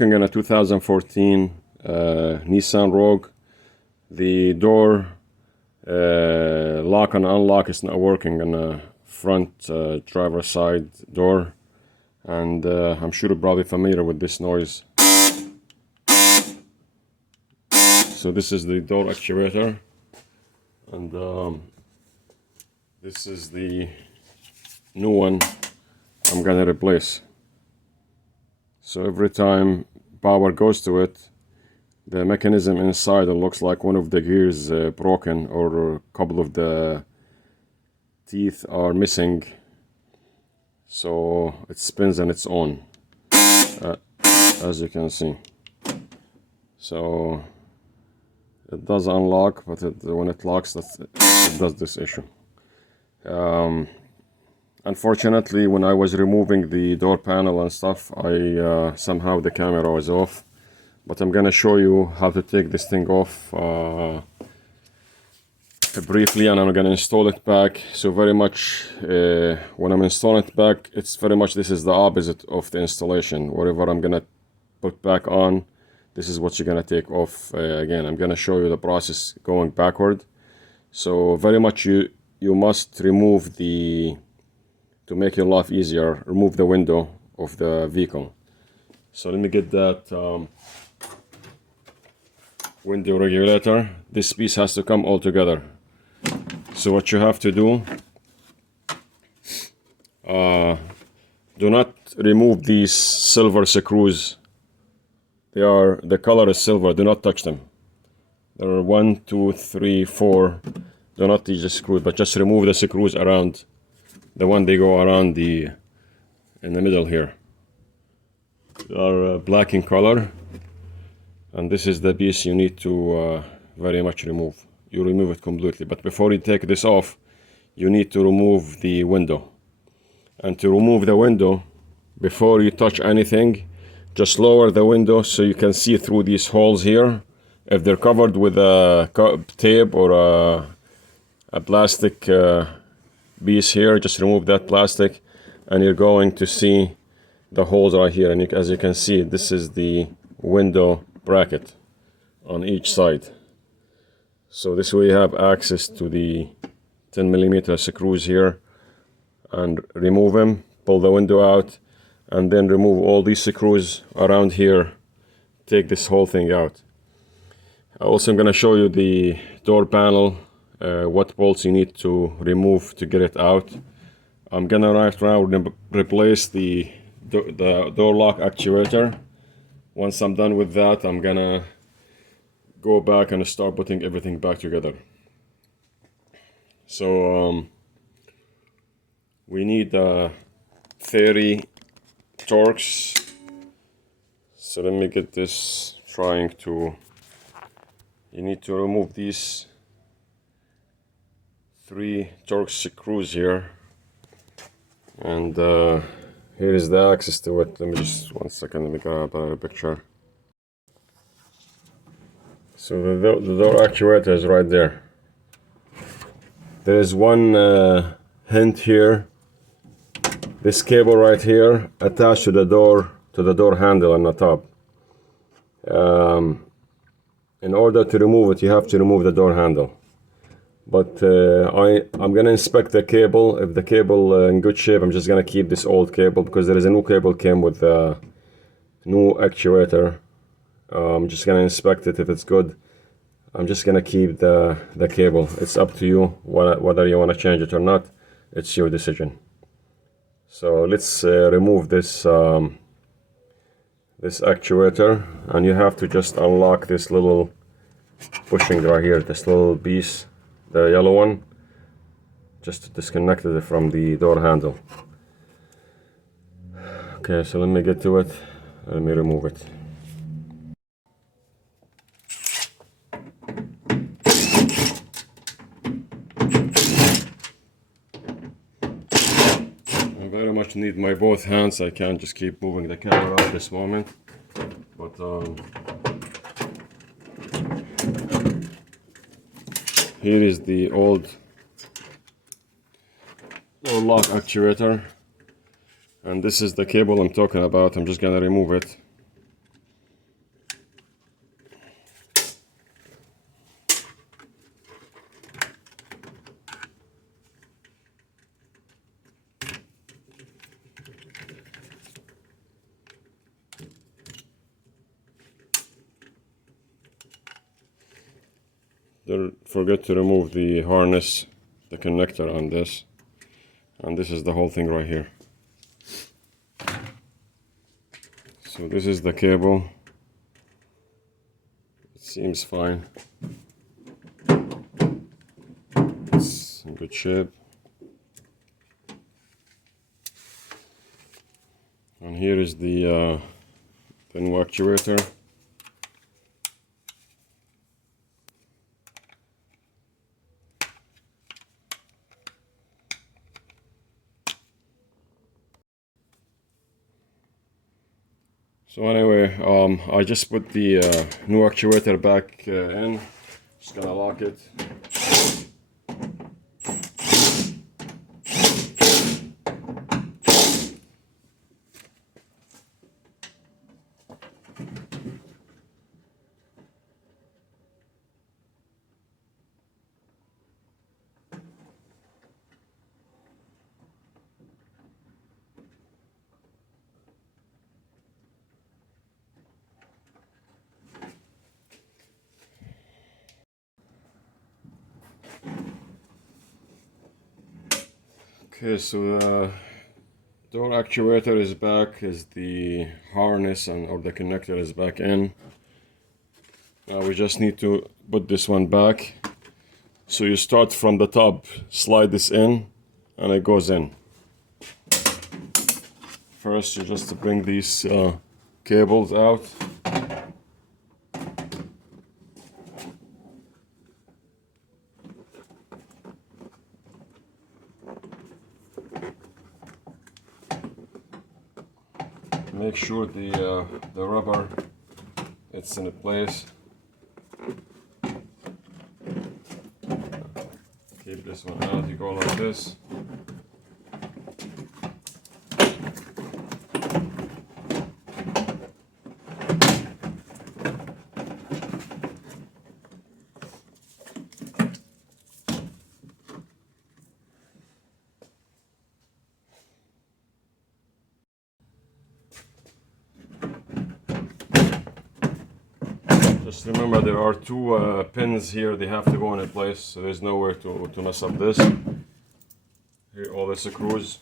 looking at a 2014 Nissan Rogue. The door lock and unlock is not working on the front driver's side door, and I'm sure you're probably familiar with this noise. So this is the door actuator, and this is the new one I'm gonna replace. So every time power goes to it, the mechanism inside, it looks like one of the gears broken, or a couple of the teeth are missing, so it spins on its own, as you can see. So it does unlock, but when it locks, it does this issue. Unfortunately, when I was removing the door panel and stuff, somehow the camera was off. But I'm gonna show you how to take this thing off briefly, and I'm gonna install it back. So very much when I'm installing it back, it's very much, this is the opposite of the installation. Whatever I'm gonna put back on, this is what you're gonna take off. Again, I'm gonna show you the process going backward. So very much you must remove to make your life easier, remove the window of the vehicle. So let me get that window regulator. This piece has to come all together. So what you have to do, do not remove these silver screws. The color is silver, do not touch them. There are 1, 2, 3, 4. Do not touch the screws, but just remove the screws around the one they go around in the middle here. They are black in color, and this is the piece you need to very much remove. You remove it completely, but before you take this off, you need to remove the window. And to remove the window, before you touch anything, just lower the window so you can see through these holes here. If they're covered with a tape or a plastic piece here, just remove that plastic, and you're going to see the holes right here. And as you can see, this is the window bracket on each side. So this way you have access to the 10mm screws here, and remove them, pull the window out, and then remove all these screws around here. Take this whole thing out. Also, I'm going to show you the door panel, what bolts you need to remove to get it out. I'm going to right now replace the door lock actuator. Once I'm done with that, I'm going to go back and start putting everything back together. So we need 30 Torx. So let me get this, you need to remove these 3 Torx screws here, and here is the access to it. Let me just 1 second, let me grab a picture. So the door actuator is right there. There is one hint here. This cable right here attached to the door handle on the top. In order to remove it, you have to remove the door handle. But I'm gonna inspect the cable. If the cable in good shape, I'm just gonna keep this old cable, because there is a new cable came with a new actuator. I'm just gonna inspect it. If it's good, I'm just gonna keep the cable. It's up to you whether you want to change it or not. It's your decision. So let's remove this this actuator, and you have to just unlock this little bushing right here, this little piece, the yellow one, just to disconnect it from the door handle. Okay, so let me get to it. Let me remove it. I very much need my both hands. I can't just keep moving the camera at this moment, but here is the old lock actuator, and this is the cable I'm talking about. I'm just gonna remove it. don't forget to remove the harness, the connector on this, and this is the whole thing right here. So this is the cable. It seems fine. It's in good shape. And here is the new actuator. So anyway, I just put the new actuator back in. Just gonna lock it. Okay, so the door actuator is back, is the harness or the connector is back in. Now we just need to put this one back. So you start from the top, slide this in, and it goes in. First, you just bring these cables out. Make sure the rubber it's in place. Keep this one out. You go like this. Just remember there are two pins here, they have to go in place, so there's nowhere to mess up this. Here all the screws.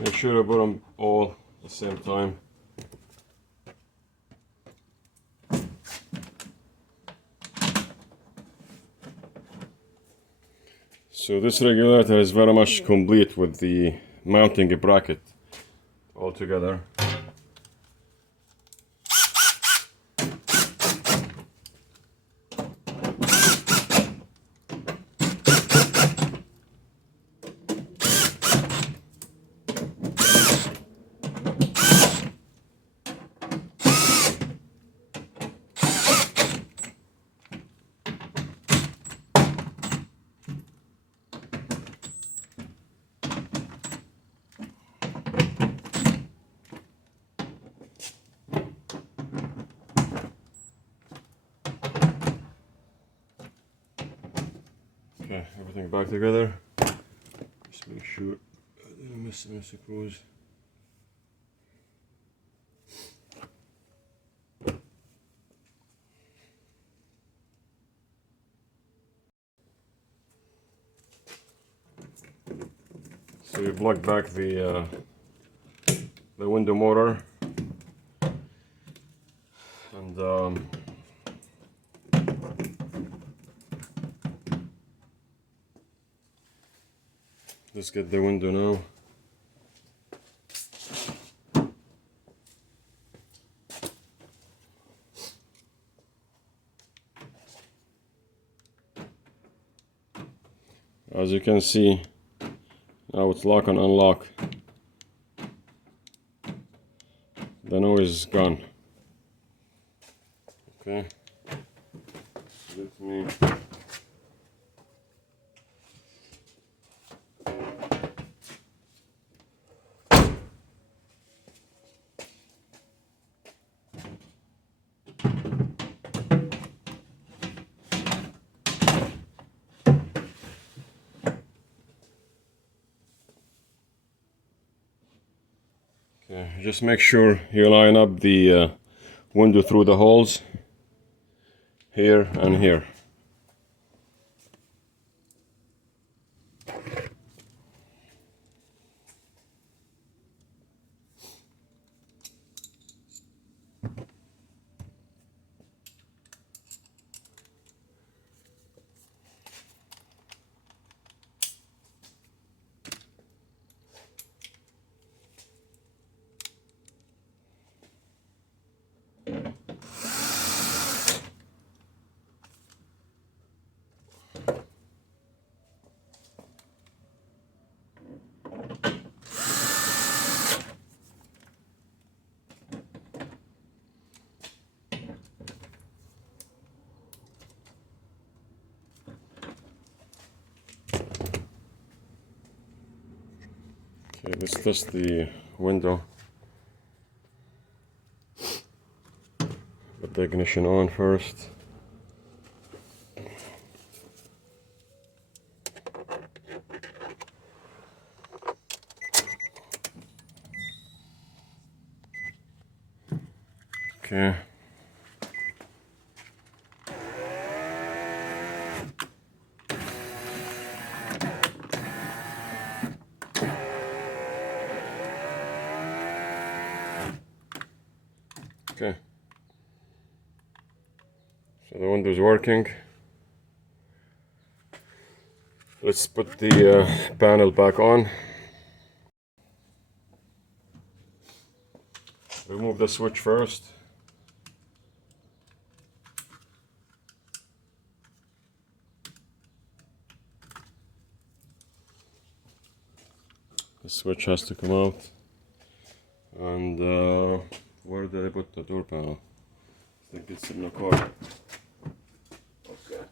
Make sure to put them all at the same time. So this regulator is very much complete with the mounting bracket all together. Okay, everything back together. Just make sure I didn't miss any screws. So you plug back the window motor, and let's get the window now. As you can see, now it's lock and unlock. The noise is gone. Okay. me. Okay, just make sure you line up the window through the holes here and here. Okay, let's test the window. Put the ignition on first. Okay. Okay. So the window's working. Let's put the panel back on. Remove the switch first. The switch has to come out. And where did I put the door panel? I think it's in the car. Okay.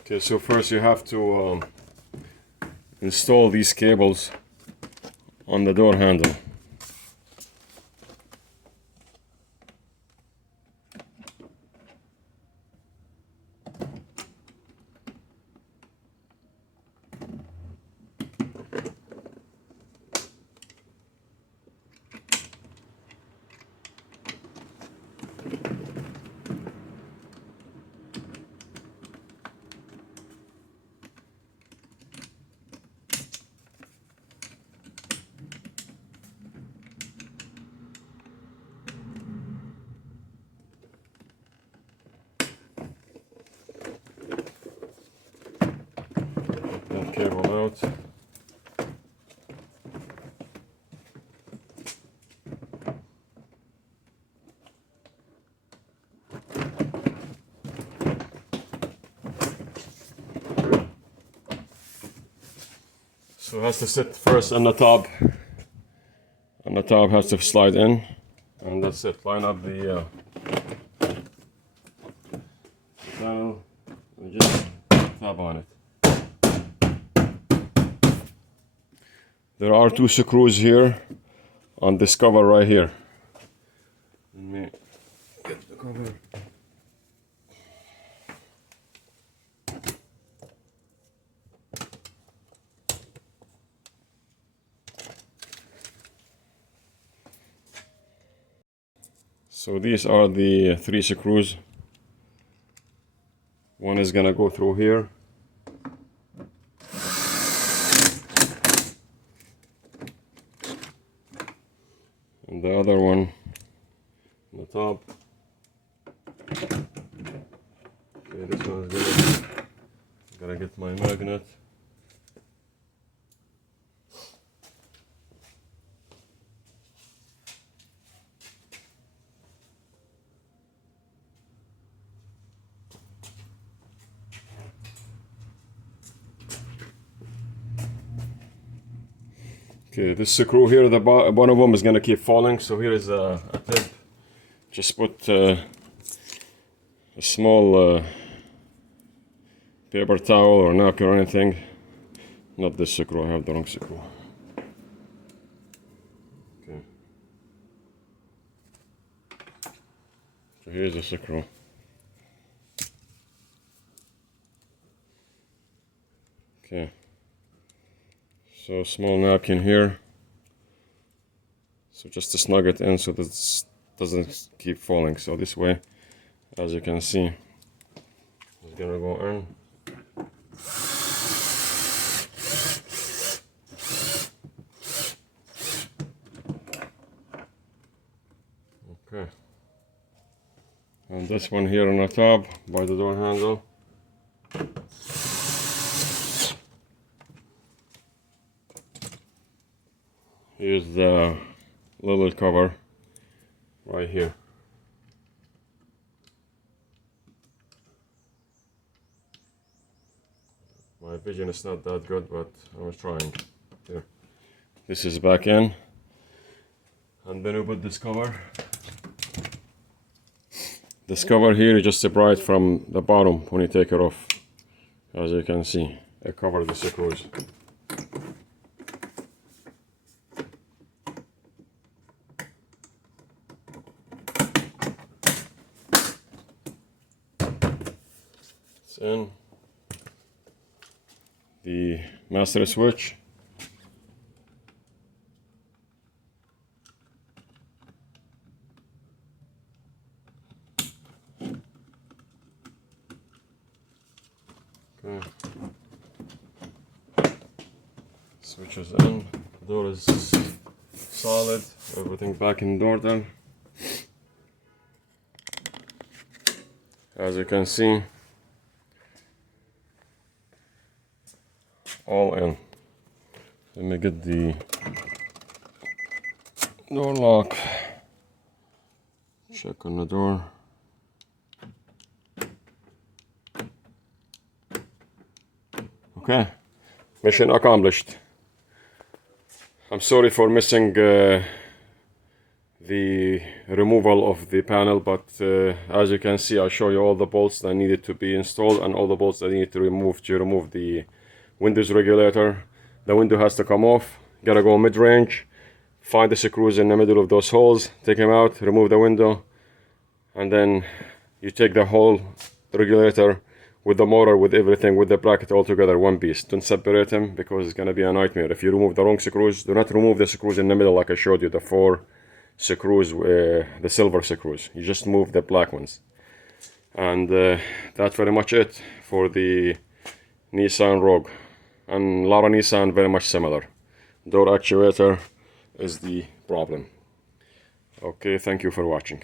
Okay, so first you have to install these cables on the door handle. That cable out. So it has to sit first on the top. And the top has to slide in. And that's it. Line up the panel and just tap on it. There are two screws here on this cover right here. Let me get the cover. So these are the three screws. One is gonna go through here. And the other one on the top. Okay, this one is gonna get my magnet. Okay, this screw here, one of them is gonna keep falling, so here is a tip. Just put a small paper towel or napkin or anything. Not this screw, I have the wrong screw. Okay. So here's the screw. Okay. So small napkin here. So just to snug it in so this doesn't keep falling. So this way, as you can see, it's gonna go in. Okay. And this one here on the top by the door handle. Here's the little cover right here. My vision is not that good, but I was trying. Here. This is back in. And then we put this cover. This cover here is just separate from the bottom when you take it off. As you can see, it covers the screws. It's in. The master switch. Okay. Switch is in. The door is solid. Everything back in order. As you can see, all in. Let me get the door lock. Check on the door. Okay, mission accomplished. I'm sorry for missing the removal of the panel, but as you can see, I show you all the bolts that needed to be installed and all the bolts that need to remove the windows regulator. The window has to come off. Gotta go mid-range, find the screws in the middle of those holes, take them out, remove the window, and then you take the whole regulator with the motor, with everything, with the bracket all together, one piece. Don't separate them because it's gonna be a nightmare. If you remove the wrong screws, do not remove the screws in the middle like I showed you, the 4 screws, the silver screws. You just move the black ones. And that's very much it for the Nissan Rogue. And a lot of Nissan very much similar. Door actuator is the problem. Okay, thank you for watching.